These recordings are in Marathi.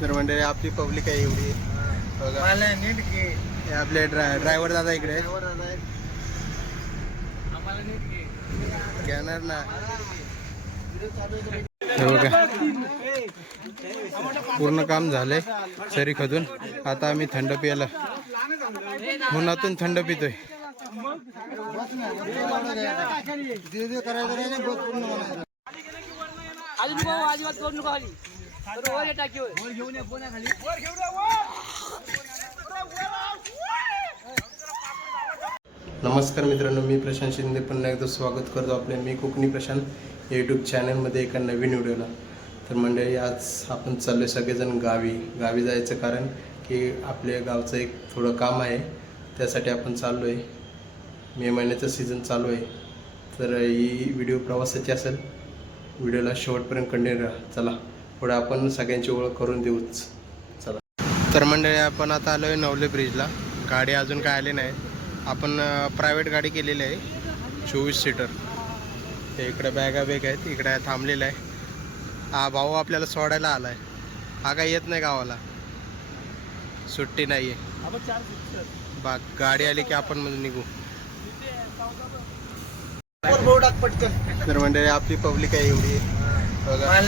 तर म्हणजे आपली पब्लिक आहे एवढी बघा. हे आपले ड्रायव्हर दादा इकडे घेणार ना. हे बघा पूर्ण काम झालंय सरी खदून. आता आम्ही थंड प्यायला उन्हातून थंड पितोय. नमस्कार मित्रांनो, मी प्रशांत शिंदे पुन्हा एकदा स्वागत करतो आपल्या मी कोकणी प्रशांत यूट्यूब चॅनलमध्ये एका नवीन व्हिडिओला. तर मंडळी आज आपण चाललो सगळेजण गावी जायचं कारण की आपल्या गावचं एक थोडं काम आहे, त्यासाठी आपण चाललो आहे. मे महिन्याचं सीझन चालू आहे, तर ही व्हिडिओ प्रवासाची असेल. व्हिडिओला शेवटपर्यंत कंटिन्यू राहा. चला पुढे आपण सगळ्यांची ओळख करून देऊच. चला. तर मंडळी आपण आता आलो आहे नवले ब्रिजला. गाडी अजून काय आली नाही. आपण प्रायव्हेट गाडी केलेली आहे 24 सीटर. ते इकडे बॅगा आहेत, इकडे थांबलेला आहे. हा भाऊ आपल्याला सोडायला आला आहे. हा काही येत नाही गावाला, सुट्टी नाही आहे. गाडी आली की आपण म्हणजे निघू. तर म्हणजे आपली पब्लिक आहे एवढी बघा.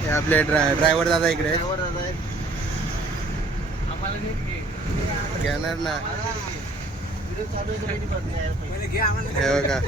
हे आपले ड्रायव्हर दादा इकडे घेणार ना. हे बघा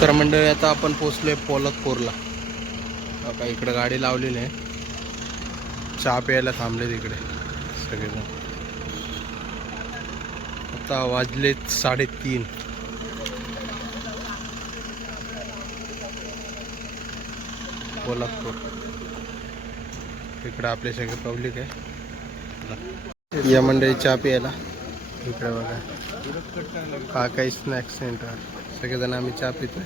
तर मंडळी आता आपण पोचलोय पोलतपूरला. आता इकडे गाडी लावलेली आहे, चहा प्यायला थांबले तिकडे सगळेजण. आता वाजलेत 3:30. पोलतपूर इकडे आपले सगळे पब्लिक आहे. या मंडळी चहा प्यायला इकडे बघा. हा काही स्नॅक्स सेंटर, सगळेजण आम्ही चहा पितोय.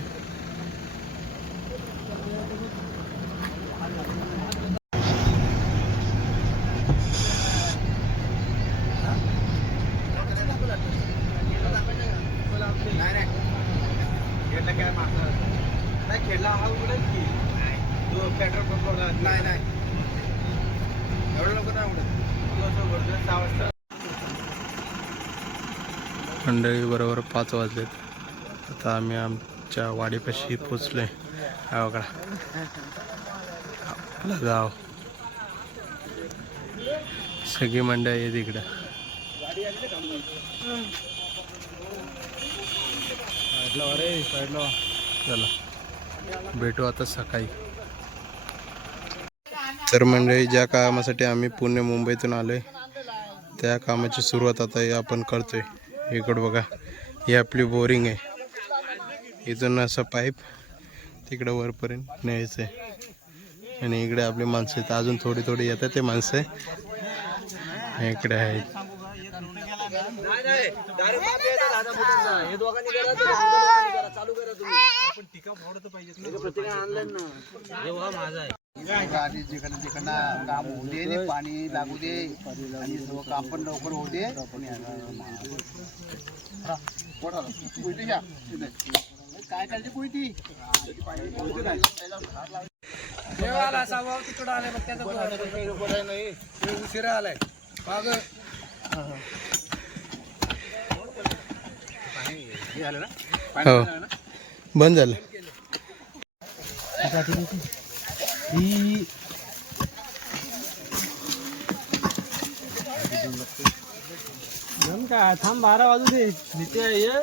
मंडळी बरोबर 5 वाजलेत. आता आम्ही आमच्या वाडीपाशी पोचलोय. हा बघा आपलं गाव. सगळी मंडळी आहेत इकडं. चला भेटू आता सकाळी. तर मंडळी ज्या कामासाठी आम्ही पुणे मुंबईतून आलोय त्या कामाची सुरुवात आता आपण करतोय. इकडं बघा, ही आपली बोरिंग आहे. इथून असं पाईप तिकडं वरपर्यंत न्यायचं आहे. आणि इकडे आपली माणसं आहेत, अजून थोडी येतात ते माणसं इकडे आहेत. काम होऊ दे, पाणी लागू दे आणि सर्व काम पण लवकर होऊ दे. काय काळजी कोयती उशिरा आलाय हो बंद झालं. काय थांब 12 वाजू दे नित्य ये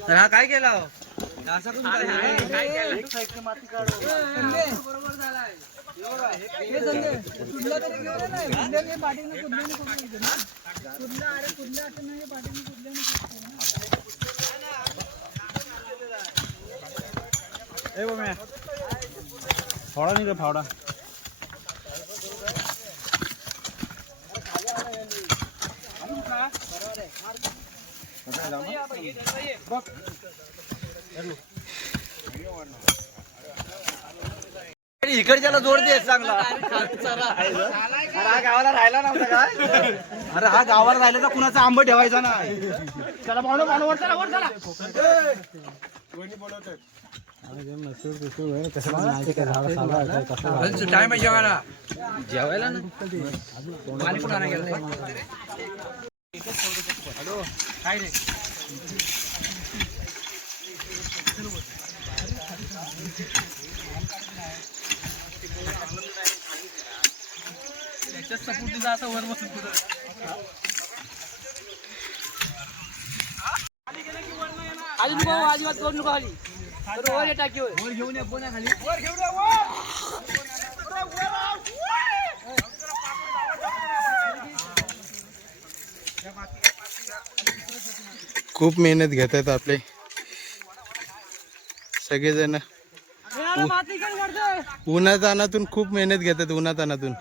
तर हा काय केला असं करून काय केलं एक साइडने माती काढो बरोबर झालाय हे संजय कुठला तरी घेऊन ना कुठल्याने पाठीने कुठल्याने कुठल्याने ना कुठला अरे कुठल्या असं नाही पाठीने कुठल्याने ए बम्या फावडा निघ फावडा इकडच्याला जोड दे चांगला हा गावाला राहिला नव्हता काय अरे हा गावाला राहिला तर कुणाचा आंबा ठेवायचा ना चला पाहुणं पाहुणं वर चला वर चला टाइम आहे जेवायला जेवायला ना पाणी पण आणा गेला हॅलो काय रे त्याच्यात सपोर्टीचा असा वर बसून खाली नको अजिबात करू नको खाली तर वर टाकी वर घेऊन ये कोणा खाली वर घेऊन खूप मेहनत घेतात आपले सगळेजण उन्हात अनातून खूप मेहनत घेतात उन्हात अनातून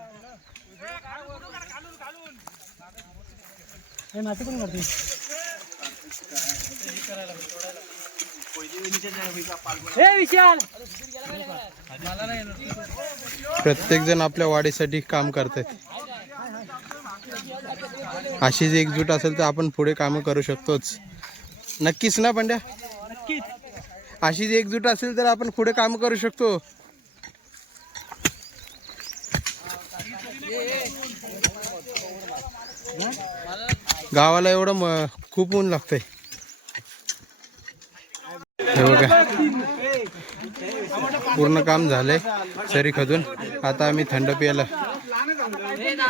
प्रत्येक जण आपल्या वाढीसाठी काम करतात अशीच एकजूट असेल तर आपण पुढे काम करू शकतोच नक्कीच ना पंड्या अशीच एकजूट असेल तर आपण पुढे काम करू शकतो गावाला एवढं खूप ऊन लागतंय हे बघा पूर्ण काम झालंय सरी खदून आता आम्ही थंड प्यायला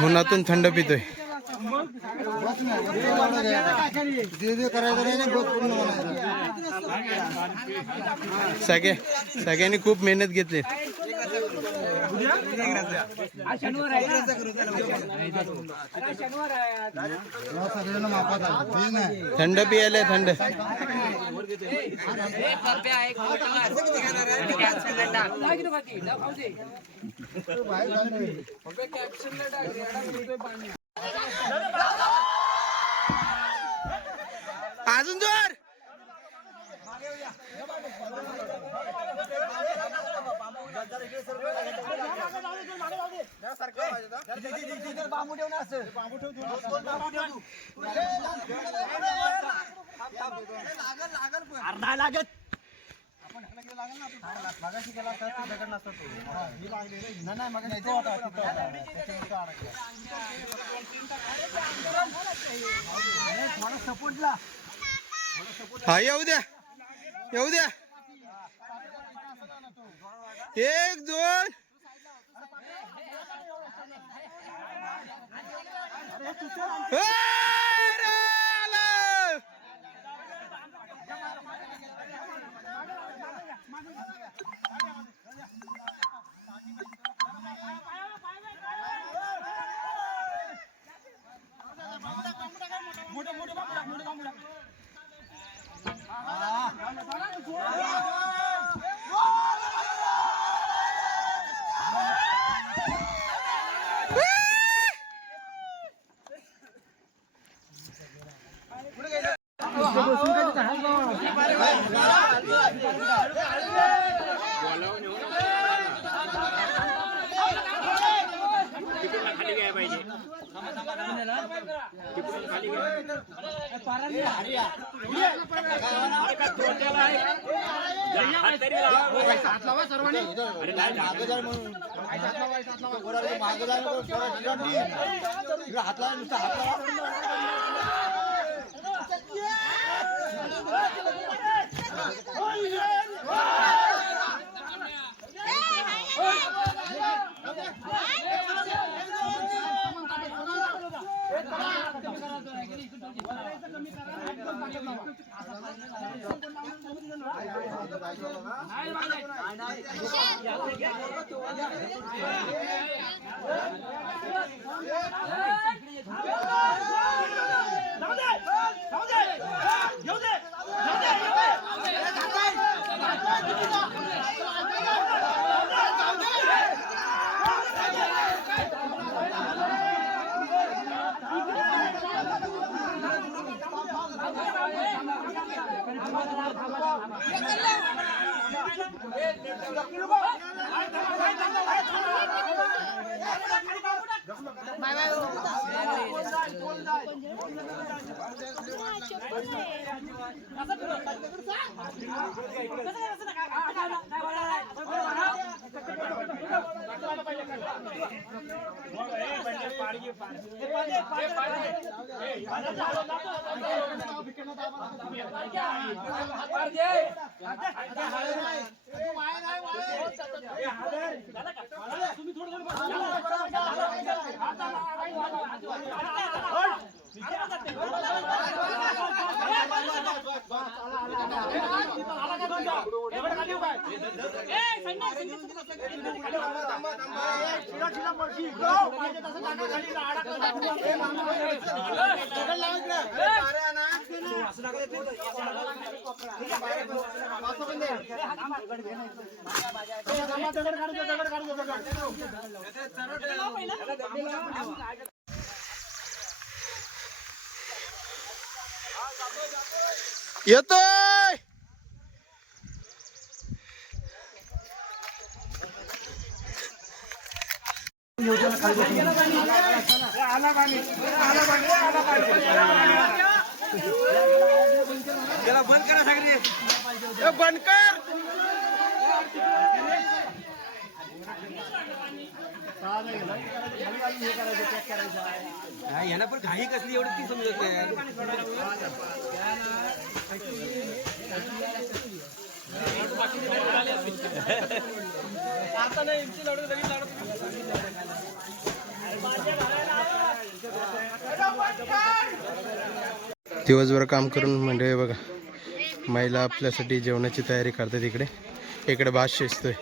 उन्हातून थंड पितोय सगळ्यांनी खूप मेहनत घेतली थंड पियाले थंड अजून जोर लागत हा येऊ द्या येऊ द्या एक दोन येतोय. त्याला बंद करा सांगितले. बंद कर. यांना पण घाई कसली एवढी ती समजत नाही. दिवसभर काम करून म्हणजे बघा महिला आपल्यासाठी जेवणाची तयारी करतात. इकडे इकडे भात शिजतोय,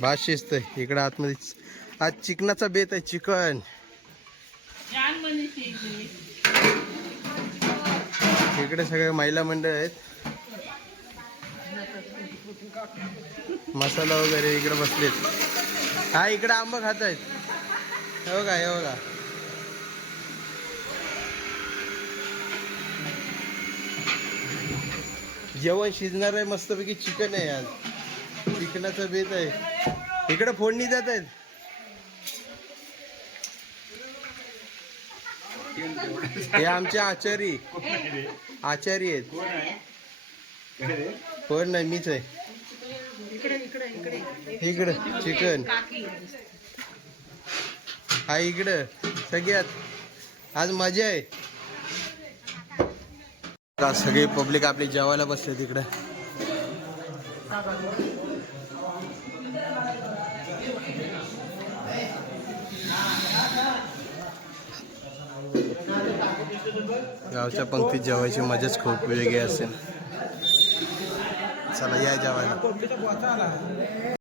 भात शिजतोय. इकडे आतमध्ये आज चिकनाचा बेत आहे. चिकन इकडे सगळे महिला मंडळ आहेत. मसाला वगैरे इकडे बसलेत. हा इकडे आंबा खात आहेत. हे बघा हे बघा. जेवण शिजणार आहे मस्तपैकी. चिकन आहे आज, चिकनाचा बेत आहे. इकडे फोडणी जात आहेत. हे आमचे आचारी आहेत. कोण नाही, मीच आहे. इकडे चिकन हा इकडं सगळ्यात आज मजा आहे. सगळी पब्लिक आपली जेवायला बसले तिकडे. गावच्या पंक्तीत जेवायची मजाच खूप वेगळी असेल. चला या जेवायला.